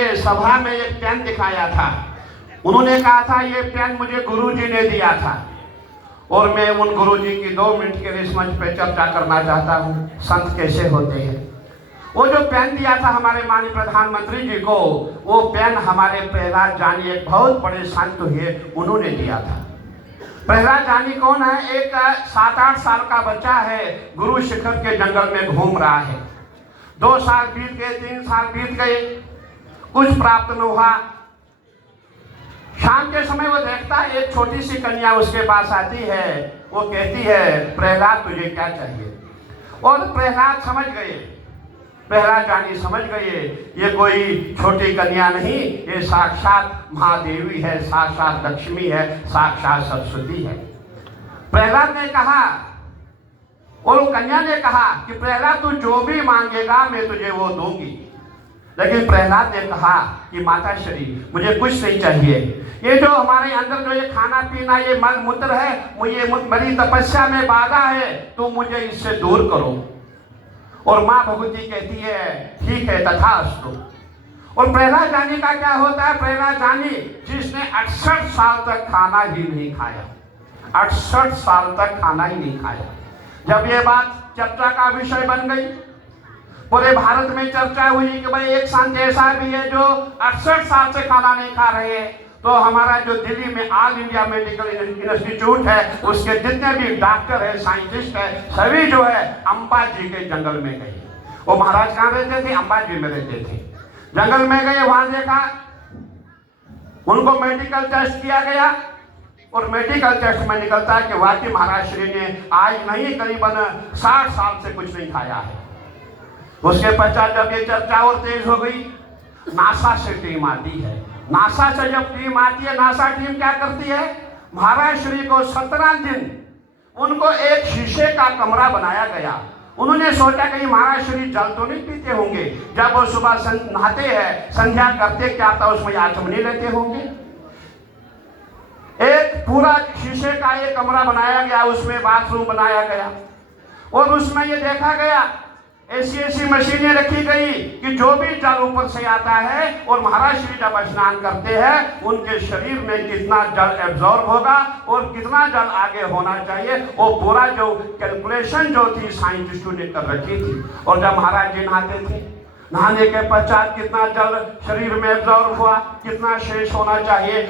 मुझे सभा में एक पेन दिखाया था। उन्होंने कहा था ये पेन मुझे गुरुजी ने दिया था, और मैं उन गुरुजी की 2 मिनट के इस मंच पे चर्चा करना चाहता हूँ। संत कैसे होते हैं। वो जो पेन दिया था हमारे माननीय प्रधानमंत्री जी को, वो पेन हमारे प्रहलाद जानी एक बहुत बड़े संत हुए, उन्होंने दिया था। प्रहलाद जानी कौन है? एक 7-8 साल का बच्चा है, गुरु शिखर के जंगल में घूम रहा है। 2 साल बीत गए, 3 साल बीत गए, कुछ प्राप्त न हुआ। शाम के समय वो देखता है एक छोटी सी कन्या उसके पास आती है। वो कहती है, प्रहलाद तुझे क्या चाहिए? और प्रहलाद समझ गए, प्रहलाद जानी समझ गए, ये कोई छोटी कन्या नहीं, ये साक्षात महादेवी है, साक्षात लक्ष्मी है, साक्षात सरस्वती है। प्रहलाद ने कहा, और कन्या ने कहा कि प्रहलाद तू जो भी मांगेगा मैं तुझे वो दूंगी। लेकिन प्रहलाद ने कहा कि माता श्री मुझे कुछ नहीं चाहिए, ये जो हमारे अंदर जो ये खाना पीना, ये मल मूत्र है, मुझे मेरी तपस्या में बाधा है, तो मुझे इससे दूर करो। और माँ भगवती कहती है ठीक है तथास्तु। और प्रहलाद जानी का क्या होता है? प्रहलाद जानी जिसने 68 साल तक खाना ही नहीं खाया, 68 साल तक खाना ही नहीं खाया। जब ये बात चर्चा का विषय बन गई, पूरे भारत में चर्चा हुई कि भाई एक संत ऐसा भी है जो 68 साल से खाना नहीं खा रहे हैं, तो हमारा जो दिल्ली में ऑल इंडिया मेडिकल इंस्टीट्यूट है, उसके जितने भी डॉक्टर है, साइंटिस्ट है, सभी जो है अंबाजी के जंगल में गए। वो महाराज कहाँ रहते थे? अंबाजी में रहते थे। जंगल में गए, वहां देखा, उनको मेडिकल टेस्ट किया गया, और मेडिकल टेस्ट में निकलता है कि वाकई महाराज श्री ने आज नहीं करीबन 60 साल से कुछ नहीं खाया है। उसके पश्चात जब ये चर्चा और तेज हो गई, नासा से टीम आती है। नासा से जब टीम आती है, नासा टीम क्या करती है? महाराज श्री को 17 दिन उनको एक शीशे का कमरा बनाया गया। उन्होंने सोचा कि महाराज श्री जल तो नहीं पीते होंगे, जब वो सुबह नहाते हैं, संध्या करते, क्या था उसमें आचमनी लेते होंगे। एक पूरा शीशे का एक कमरा बनाया गया, उसमें बाथरूम बनाया गया, और उसमें ये देखा गया ऐसी मशीनें रखी गई कि जो भी जल ऊपर से आता है और महाराज श्री जब स्नान करते हैं, उनके शरीर में कितना जल एब्जॉर्ब होगा और कितना जल आगे होना चाहिए, वो पूरा जो कैलकुलेशन जो थी साइंटिस्टों ने कर रखी थी। और जब महाराज जी नहाते थे, नहाने के पश्चात कितना जल शरीर में एब्जॉर्ब हुआ, कितना शेष होना चाहिए,